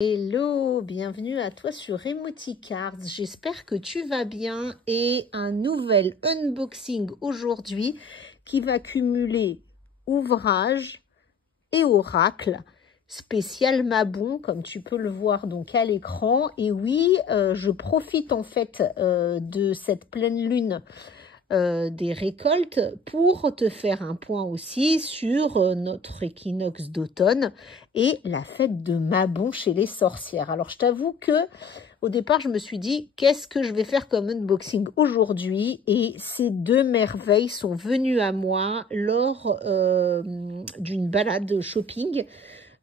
Hello, bienvenue à toi sur Emoticards. J'espère que tu vas bien et un nouvel unboxing aujourd'hui qui va cumuler ouvrage et oracle spécial Mabon comme tu peux le voir donc à l'écran. Et oui, je profite en fait de cette pleine lune des récoltes pour te faire un point aussi sur notre équinoxe d'automne et la fête de Mabon chez les sorcières. Alors je t'avoue que au départ je me suis dit qu'est-ce que je vais faire comme unboxing aujourd'hui, et ces deux merveilles sont venues à moi lors d'une balade shopping.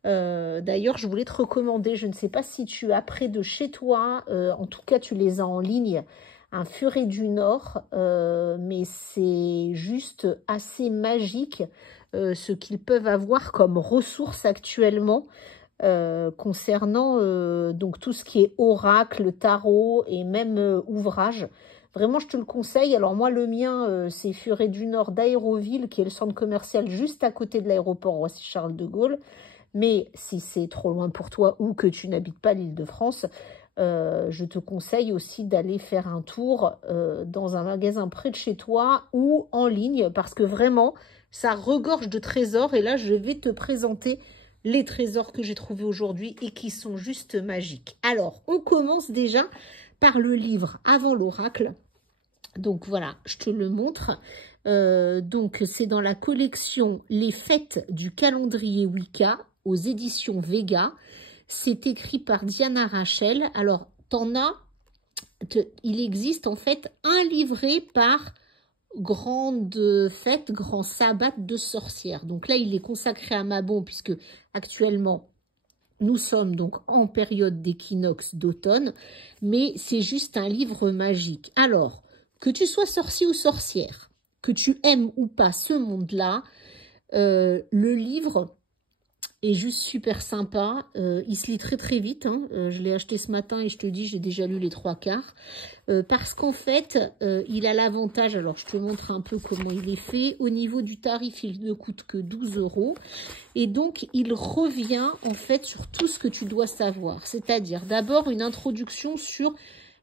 D'ailleurs, je voulais te recommander, je ne sais pas si tu as près de chez toi, en tout cas tu les as en ligne, un Furet du Nord, mais c'est juste assez magique ce qu'ils peuvent avoir comme ressources actuellement concernant donc tout ce qui est oracle, tarot et même ouvrage. Vraiment, je te le conseille. Alors moi, le mien, c'est Furet du Nord d'Aéroville, qui est le centre commercial juste à côté de l'aéroport Roissy-Charles de Gaulle. Mais si c'est trop loin pour toi ou que tu n'habites pas l'Île-de-France, je te conseille aussi d'aller faire un tour dans un magasin près de chez toi ou en ligne, parce que vraiment, ça regorge de trésors. Et là, je vais te présenter les trésors que j'ai trouvés aujourd'hui et qui sont juste magiques. Alors, on commence déjà par le livre Avant l'oracle. Donc voilà, je te le montre. Donc c'est dans la collection Les Fêtes du calendrier Wicca aux éditions Vega. C'est écrit par Diana Rachel. Alors, il existe en fait un livret par grande fête, grand sabbat de sorcières. Donc là, il est consacré à Mabon, puisque actuellement, nous sommes donc en période d'équinoxe d'automne, mais c'est juste un livre magique. Alors, que tu sois sorcier ou sorcière, que tu aimes ou pas ce monde-là, le livre est juste super sympa. Il se lit très très vite, hein. Je l'ai acheté ce matin et je te dis, j'ai déjà lu les 3/4. Parce qu'en fait, il a l'avantage, alors je te montre un peu comment il est fait. Au niveau du tarif, il ne coûte que 12 €. Et donc, il revient en fait sur tout ce que tu dois savoir. C'est-à-dire d'abord une introduction sur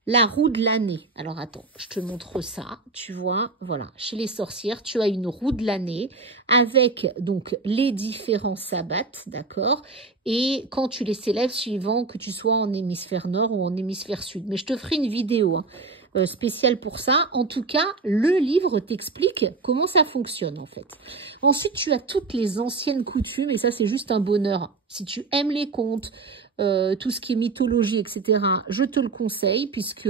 la roue de l'année. Alors attends, je te montre ça. Tu vois, voilà, chez les sorcières, tu as une roue de l'année avec donc les différents sabbats, d'accord? Et quand tu les célèbres, suivant que tu sois en hémisphère nord ou en hémisphère sud. Mais je te ferai une vidéo spéciale pour ça. En tout cas, le livre t'explique comment ça fonctionne en fait. Ensuite, tu as toutes les anciennes coutumes et ça, c'est juste un bonheur. Si tu aimes les contes, tout ce qui est mythologie, etc., je te le conseille, puisque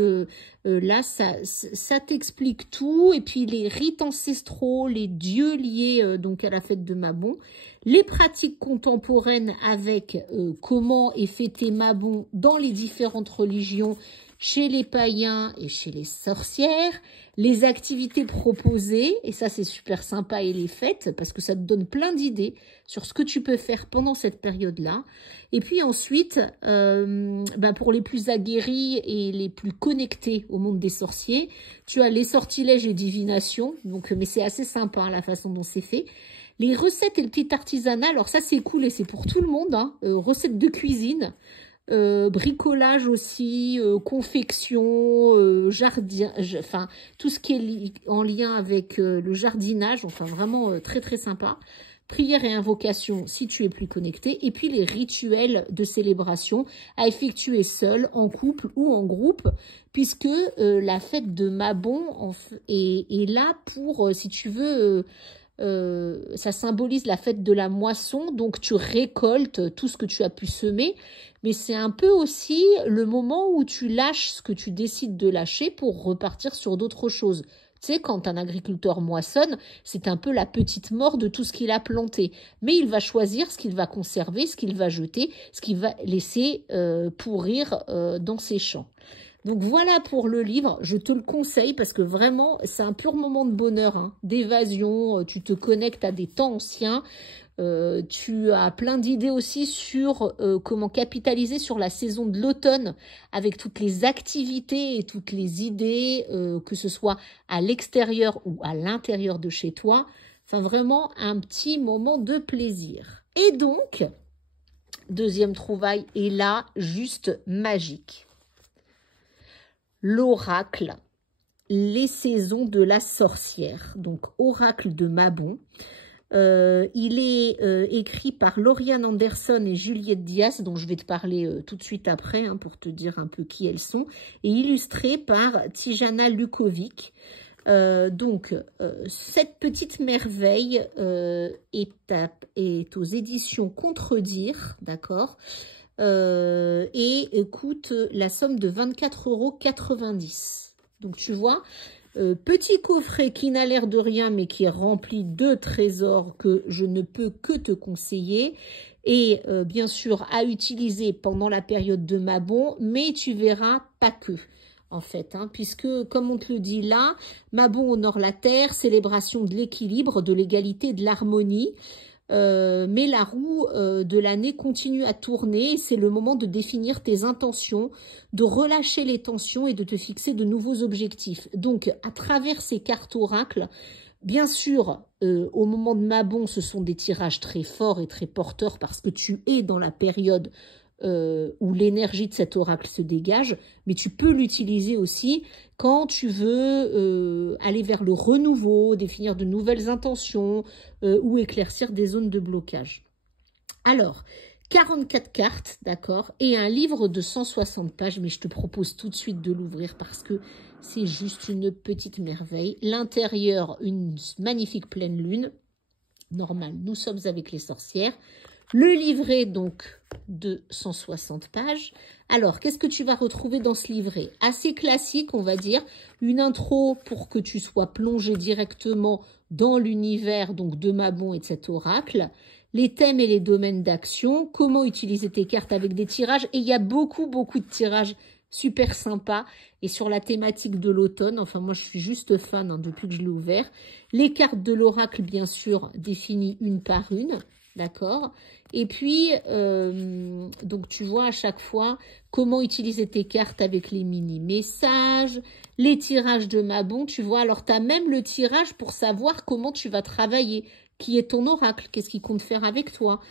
là, ça t'explique tout. Et puis, les rites ancestraux, les dieux liés donc à la fête de Mabon, les pratiques contemporaines avec comment est fêté Mabon dans les différentes religions, chez les païens et chez les sorcières, les activités proposées, et ça c'est super sympa, et les fêtes, parce que ça te donne plein d'idées sur ce que tu peux faire pendant cette période-là. Et puis ensuite, pour les plus aguerris et les plus connectés au monde des sorciers, tu as les sortilèges et divinations, donc, mais c'est assez sympa hein, la façon dont c'est fait. Les recettes et le petit artisanat, alors ça c'est cool et c'est pour tout le monde, hein, recettes de cuisine, bricolage aussi, confection, jardin, enfin tout ce qui est en lien avec le jardinage, enfin vraiment très très sympa. Prière et invocation si tu es plus connecté, et puis les rituels de célébration à effectuer seul, en couple ou en groupe, puisque la fête de Mabon est là pour, si tu veux, ça symbolise la fête de la moisson, donc tu récoltes tout ce que tu as pu semer, mais c'est un peu aussi le moment où tu lâches ce que tu décides de lâcher pour repartir sur d'autres choses. Tu sais, quand un agriculteur moissonne, c'est un peu la petite mort de tout ce qu'il a planté. Mais il va choisir ce qu'il va conserver, ce qu'il va jeter, ce qu'il va laisser pourrir dans ses champs. Donc voilà pour le livre, je te le conseille parce que vraiment c'est un pur moment de bonheur, hein, d'évasion, tu te connectes à des temps anciens, tu as plein d'idées aussi sur comment capitaliser sur la saison de l'automne avec toutes les activités et toutes les idées, que ce soit à l'extérieur ou à l'intérieur de chez toi, enfin vraiment un petit moment de plaisir. Et donc, Deuxième trouvaille, et là, juste magique. L'oracle, les saisons de la sorcière. Donc, oracle de Mabon. Il est écrit par Lauriane Anderson et Juliette Diaz, dont je vais te parler tout de suite après, hein, pour te dire un peu qui elles sont, et illustré par Tijana Lukovic. Cette petite merveille est aux éditions Contredire, d'accord, et coûte la somme de 24,90 €. Donc, tu vois, petit coffret qui n'a l'air de rien, mais qui est rempli de trésors que je ne peux que te conseiller. Et bien sûr, à utiliser pendant la période de Mabon, mais tu verras pas que, en fait. Hein, puisque, comme on te le dit là, Mabon honore la terre, célébration de l'équilibre, de l'égalité, de l'harmonie. Mais la roue de l'année continue à tourner. C'est le moment de définir tes intentions, de relâcher les tensions et de te fixer de nouveaux objectifs. Donc, à travers ces cartes oracles, bien sûr, au moment de Mabon, ce sont des tirages très forts et très porteurs parce que tu es dans la période où l'énergie de cet oracle se dégage, mais tu peux l'utiliser aussi quand tu veux aller vers le renouveau, définir de nouvelles intentions ou éclaircir des zones de blocage. Alors, 44 cartes, d'accord, et un livre de 160 pages, mais je te propose tout de suite de l'ouvrir parce que c'est juste une petite merveille. L'intérieur, une magnifique pleine lune. Normal, nous sommes avec les sorcières. Le livret, donc, de 160 pages. Alors, qu'est-ce que tu vas retrouver dans ce livret? Assez classique, on va dire. Une intro pour que tu sois plongé directement dans l'univers donc de Mabon et de cet oracle. Les thèmes et les domaines d'action. Comment utiliser tes cartes avec des tirages. Et il y a beaucoup de tirages super sympas. Et sur la thématique de l'automne, enfin, moi, je suis juste fan hein, depuis que je l'ai ouvert. Les cartes de l'oracle, bien sûr, définies une par une. D'accord? Et puis, donc tu vois à chaque fois comment utiliser tes cartes avec les mini-messages, les tirages de Mabon, tu vois. Alors, tu as même le tirage pour savoir comment tu vas travailler, qui est ton oracle, qu'est-ce qu'il compte faire avec toi.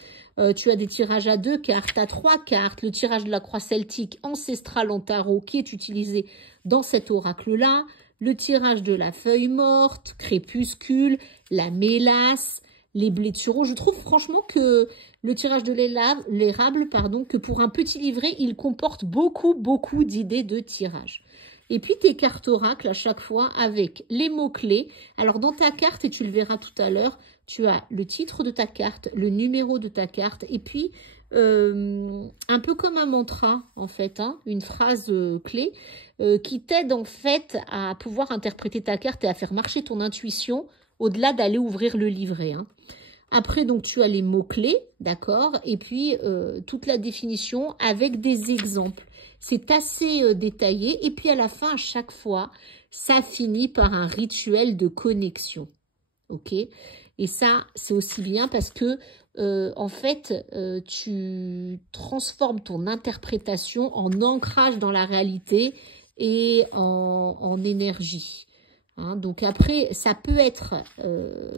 Tu as des tirages à 2 cartes, à 3 cartes, le tirage de la croix celtique ancestrale en tarot qui est utilisé dans cet oracle-là, le tirage de la feuille morte, crépuscule, la mélasse, les blés de sureau. Je trouve franchement que le tirage de l'érable, pardon, que pour un petit livret, il comporte beaucoup d'idées de tirage. Et puis tes cartes oracles à chaque fois avec les mots-clés. Alors dans ta carte, et tu le verras tout à l'heure, tu as le titre de ta carte, le numéro de ta carte, et puis un peu comme un mantra en fait, hein, une phrase clé qui t'aide en fait à pouvoir interpréter ta carte et à faire marcher ton intuition au-delà d'aller ouvrir le livret. Hein. Après, donc, tu as les mots-clés, d'accord? Et puis, toute la définition avec des exemples. C'est assez détaillé. Et puis, à la fin, à chaque fois, ça finit par un rituel de connexion. OK? Et ça, c'est aussi bien parce que, en fait, tu transformes ton interprétation en ancrage dans la réalité et en énergie. Hein, donc après, ça peut être,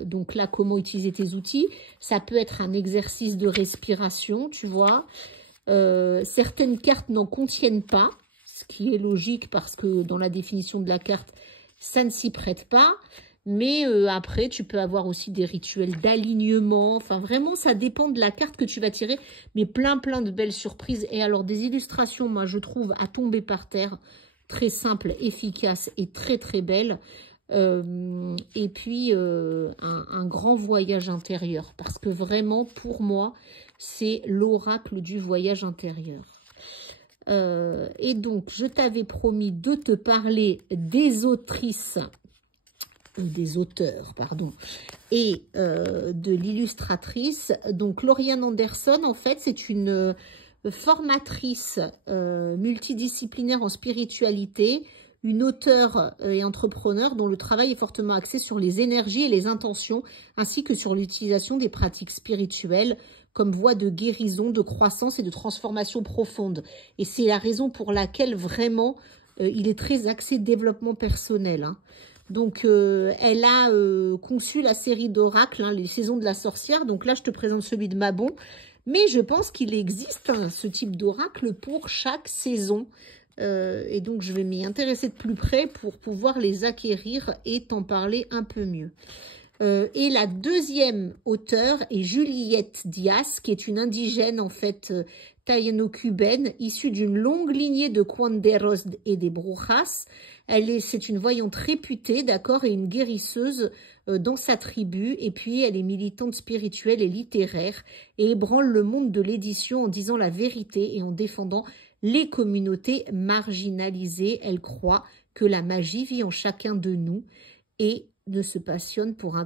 donc là, comment utiliser tes outils, ça peut être un exercice de respiration, tu vois. Certaines cartes n'en contiennent pas, ce qui est logique parce que dans la définition de la carte, ça ne s'y prête pas. Mais après, tu peux avoir aussi des rituels d'alignement. Enfin, vraiment, ça dépend de la carte que tu vas tirer. Mais plein de belles surprises. Et alors, des illustrations, moi, je trouve, à tomber par terre. Très simple, efficace et très belle. Et puis, un grand voyage intérieur. Parce que vraiment, pour moi, c'est l'oracle du voyage intérieur. Et donc, je t'avais promis de te parler des autrices, des auteurs, pardon, et de l'illustratrice. Donc, Lauriane Anderson, en fait, c'est une formatrice multidisciplinaire en spiritualité, une auteure et entrepreneur dont le travail est fortement axé sur les énergies et les intentions, ainsi que sur l'utilisation des pratiques spirituelles comme voie de guérison, de croissance et de transformation profonde. Et c'est la raison pour laquelle vraiment il est très axé développement personnel. Hein. Donc, elle a conçu la série d'oracles, hein, les saisons de la sorcière. Donc là, je te présente celui de Mabon. Mais je pense qu'il existe ce type d'oracle pour chaque saison. Et donc, je vais m'y intéresser de plus près pour pouvoir les acquérir et t'en parler un peu mieux. Et la deuxième auteure est Juliette Diaz, qui est une indigène, en fait, taïno-cubaine, issue d'une longue lignée de curanderos et des brujas. C'est une voyante réputée, d'accord, et une guérisseuse dans sa tribu. Et puis, elle est militante spirituelle et littéraire et ébranle le monde de l'édition en disant la vérité et en défendant les communautés marginalisées. Elle croit que la magie vit en chacun de nous et se passionne pour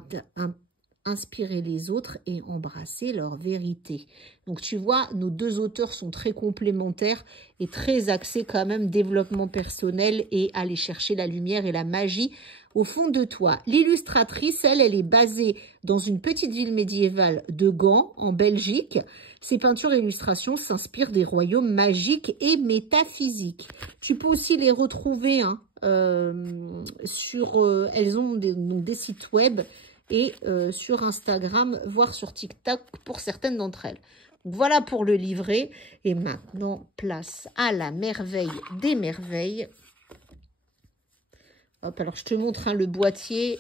inspirer les autres et embrasser leur vérité. Donc tu vois, nos deux auteurs sont très complémentaires et très axés quand même développement personnel et aller chercher la lumière et la magie au fond de toi. L'illustratrice, elle est basée dans une petite ville médiévale de Gand, en Belgique. Ses peintures et illustrations s'inspirent des royaumes magiques et métaphysiques. Tu peux aussi les retrouver elles ont des sites web et sur Instagram, voire sur TikTok pour certaines d'entre elles. Donc, voilà pour le livret. Et maintenant, place à la merveille des merveilles. Hop, alors je te montre le boîtier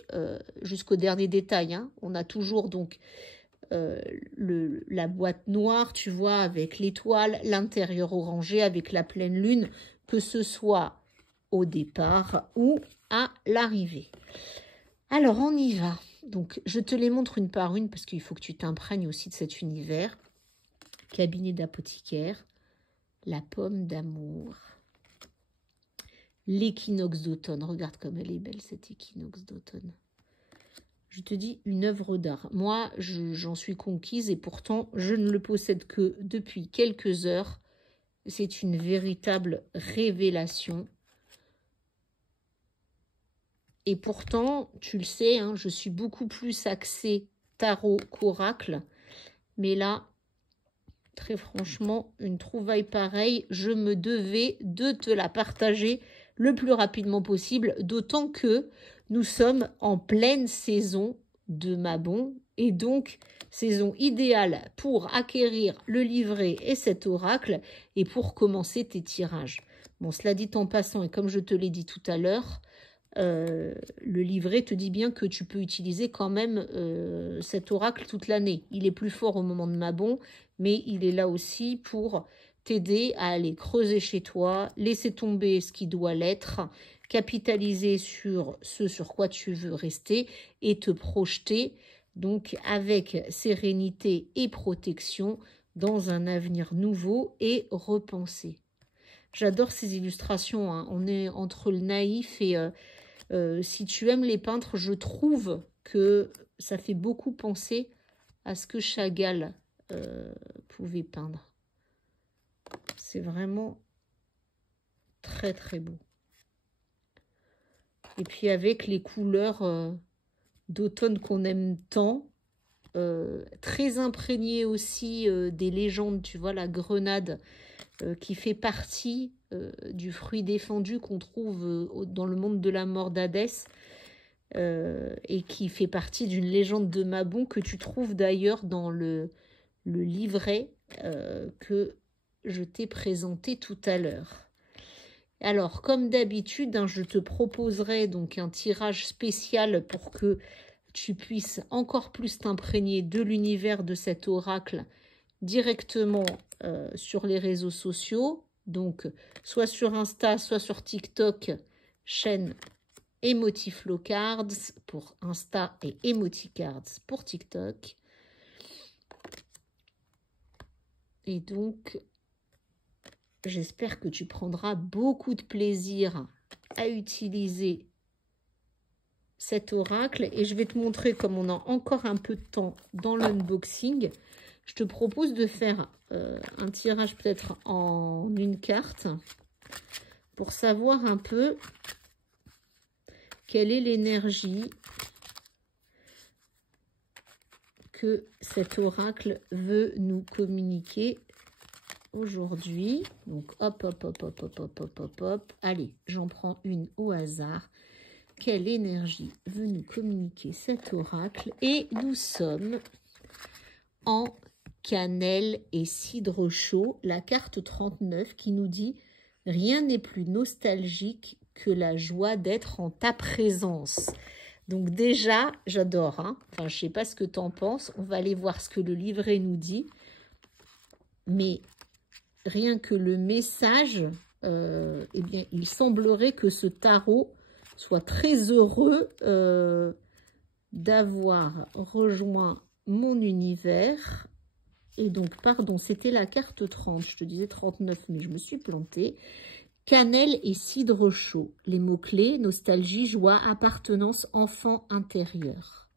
jusqu'au dernier détail. On a toujours donc la boîte noire, tu vois, avec l'étoile, l'intérieur orangé avec la pleine lune, que ce soit au départ ou à l'arrivée. Alors, on y va. Donc, je te les montre une par une parce qu'il faut que tu t'imprègnes aussi de cet univers. Cabinet d'apothicaire, la pomme d'amour, l'équinoxe d'automne. Regarde comme elle est belle, cette équinoxe d'automne. Je te dis, une œuvre d'art. Moi, j'en suis conquise et pourtant, je ne le possède que depuis quelques heures. C'est une véritable révélation. Et pourtant, tu le sais, je suis beaucoup plus axée tarot qu'oracle. Mais là, très franchement, une trouvaille pareille, je me devais de te la partager le plus rapidement possible. D'autant que nous sommes en pleine saison de Mabon. Et donc, saison idéale pour acquérir le livret et cet oracle et pour commencer tes tirages. Bon, cela dit en passant, et comme je te l'ai dit tout à l'heure, le livret te dit bien que tu peux utiliser quand même cet oracle toute l'année. Il est plus fort au moment de Mabon, mais il est là aussi pour t'aider à aller creuser chez toi, laisser tomber ce qui doit l'être, capitaliser sur ce sur quoi tu veux rester et te projeter donc avec sérénité et protection dans un avenir nouveau et repensé. J'adore ces illustrations, on est entre le naïf et... si tu aimes les peintres, je trouve que ça fait beaucoup penser à ce que Chagall pouvait peindre. C'est vraiment très très beau. Et puis avec les couleurs d'automne qu'on aime tant, très imprégnées aussi des légendes, tu vois, la grenade qui fait partie du fruit défendu qu'on trouve dans le monde de la mort d'Hadès et qui fait partie d'une légende de Mabon que tu trouves d'ailleurs dans le livret que je t'ai présenté tout à l'heure. Alors, comme d'habitude, je te proposerai donc un tirage spécial pour que tu puisses encore plus t'imprégner de l'univers de cet oracle directement sur les réseaux sociaux, donc soit sur Insta, soit sur TikTok, chaîne Emotiflocards pour Insta et Emoticards pour TikTok. Et donc, j'espère que tu prendras beaucoup de plaisir à utiliser cet oracle. Et je vais te montrer, comme on a encore un peu de temps dans l'unboxing, je te propose de faire un tirage peut-être en une carte pour savoir un peu quelle est l'énergie que cet oracle veut nous communiquer aujourd'hui. Donc hop, hop, hop, hop, hop, hop, hop, hop, hop. Allez, j'en prends une au hasard. Quelle énergie veut nous communiquer cet oracle? Et nous sommes en cannelle et cidre chaud, la carte 39 qui nous dit « Rien n'est plus nostalgique que la joie d'être en ta présence ». Donc déjà, j'adore, hein. Enfin, je ne sais pas ce que tu en penses. On va aller voir ce que le livret nous dit. Mais rien que le message, eh bien, il semblerait que ce tarot soit très heureux d'avoir rejoint mon univers. Et donc, pardon, c'était la carte 30. Je te disais 39, mais je me suis plantée. Cannelle et cidre chaud. Les mots-clés, nostalgie, joie, appartenance, enfant intérieur.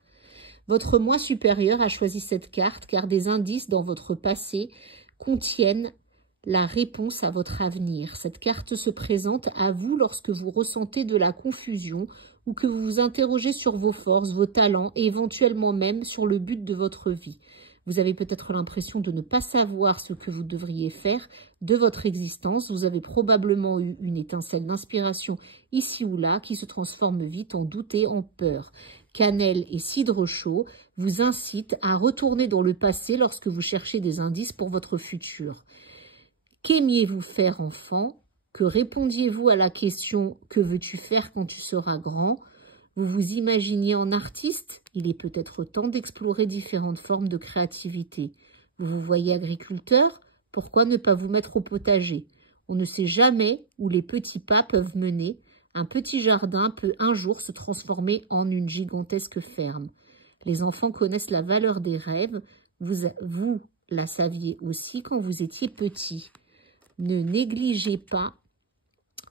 Votre moi supérieur a choisi cette carte car des indices dans votre passé contiennent la réponse à votre avenir. Cette carte se présente à vous lorsque vous ressentez de la confusion ou que vous vous interrogez sur vos forces, vos talents et éventuellement même sur le but de votre vie. Vous avez peut-être l'impression de ne pas savoir ce que vous devriez faire de votre existence. Vous avez probablement eu une étincelle d'inspiration ici ou là qui se transforme vite en doute et en peur. Cannelle et cidre chaud vous incitent à retourner dans le passé lorsque vous cherchez des indices pour votre futur. Qu'aimiez-vous faire enfant? Que répondiez-vous à la question « Que veux-tu faire quand tu seras grand ?» Vous vous imaginiez en artiste? Il est peut-être temps d'explorer différentes formes de créativité. Vous vous voyez agriculteur? Pourquoi ne pas vous mettre au potager? On ne sait jamais où les petits pas peuvent mener. Un petit jardin peut un jour se transformer en une gigantesque ferme. Les enfants connaissent la valeur des rêves. Vous la saviez aussi quand vous étiez petit. Ne négligez pas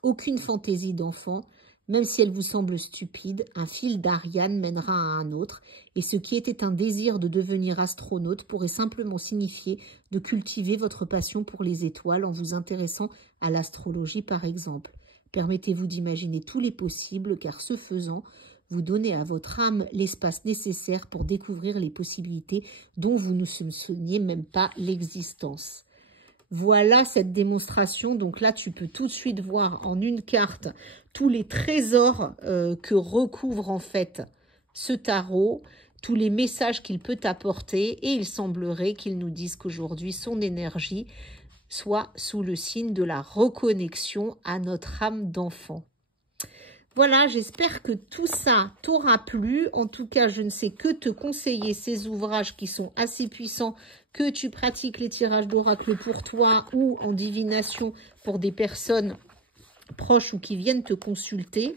aucune fantaisie d'enfant. Même si elle vous semble stupide, un fil d'Ariane mènera à un autre, et ce qui était un désir de devenir astronaute pourrait simplement signifier de cultiver votre passion pour les étoiles en vous intéressant à l'astrologie par exemple. Permettez-vous d'imaginer tous les possibles, car ce faisant, vous donnez à votre âme l'espace nécessaire pour découvrir les possibilités dont vous ne soupçonniez même pas l'existence. Voilà cette démonstration. Donc là, tu peux tout de suite voir en une carte tous les trésors que recouvre en fait ce tarot, tous les messages qu'il peut apporter. Et il semblerait qu'il nous dise qu'aujourd'hui, son énergie soit sous le signe de la reconnexion à notre âme d'enfant. Voilà, j'espère que tout ça t'aura plu. En tout cas, je ne sais que te conseiller ces ouvrages qui sont assez puissants, que tu pratiques les tirages d'oracle pour toi ou en divination pour des personnes proches ou qui viennent te consulter.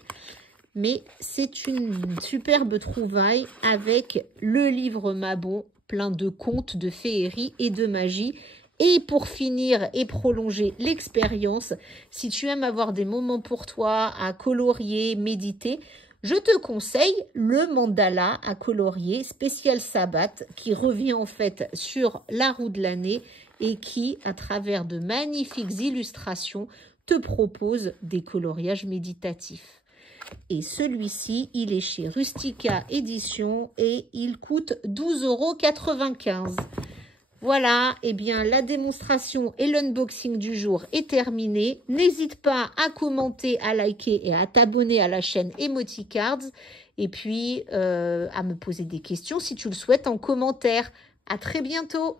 Mais c'est une superbe trouvaille avec le livre Mabon, plein de contes, de féerie et de magie. Et pour finir et prolonger l'expérience, si tu aimes avoir des moments pour toi à colorier, méditer, je te conseille le mandala à colorier spécial sabbat qui revient en fait sur la roue de l'année et qui, à travers de magnifiques illustrations, te propose des coloriages méditatifs. Et celui-ci, il est chez Rustica Édition et il coûte 12,95 €. Voilà, eh bien la démonstration et l'unboxing du jour est terminé. N'hésite pas à commenter, à liker et à t'abonner à la chaîne Emoticards. Et puis à me poser des questions si tu le souhaites en commentaire. À très bientôt.